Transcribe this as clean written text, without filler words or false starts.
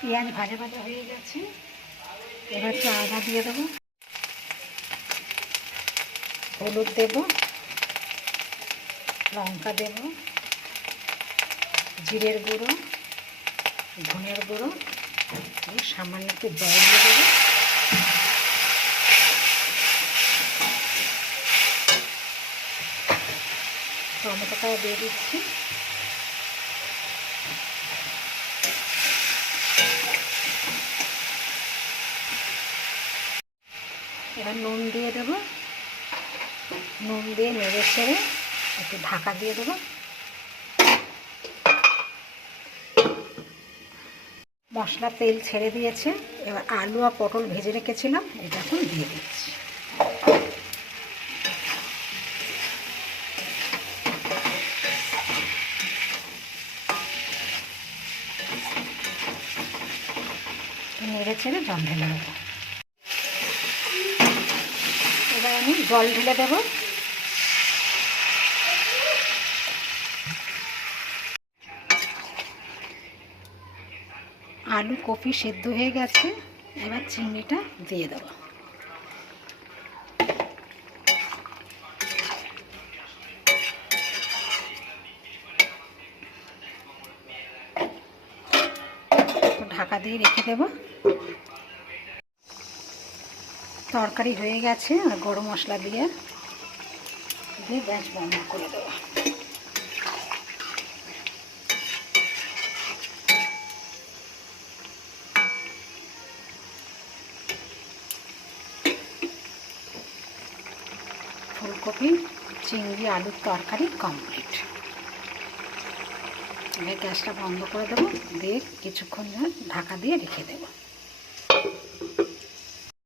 পেঁয়াজ ভাজা ভাজা হয়ে গেছে, এবার একটু আদা দিয়ে দেবো, হলুদ দেব, লঙ্কা দেব, জিরের গুঁড়ো, ধনের গুঁড়ো, সামান্য একটু জল দিয়ে দেবো। টমেটোটাও দিয়ে দিচ্ছি। এবার নুন দিয়ে দেবো, নুন দিয়ে নেড়ে ছেড়ে একটু ঢাকা দিয়ে দেবো। মশলা তেল ছেড়ে দিয়েছে, এবার আলু আর পটল ভেজে রেখেছিলাম এটা এখন দিয়ে দিচ্ছি। নেড়ে ছেড়ে জল ঢেলে দেবো। এবার আমি জল ঢেলে দেবো। আলু কপি সেদ্ধ হয়ে গেছে, এবার চিংড়িটা দিয়ে দেবো। ঢাকা দিয়ে রেখে দেবো। তরকারি হয়ে গেছে, আর গরম মশলা দিয়ে গ্যাস বন্ধ করে দেবো। ফুলকপি চিংড়ি আলুর তরকারি কমপ্লিট। এবার গ্যাসটা বন্ধ করে দেবো, দিয়ে কিছুক্ষণ ঢাকা দিয়ে রেখে দেবো।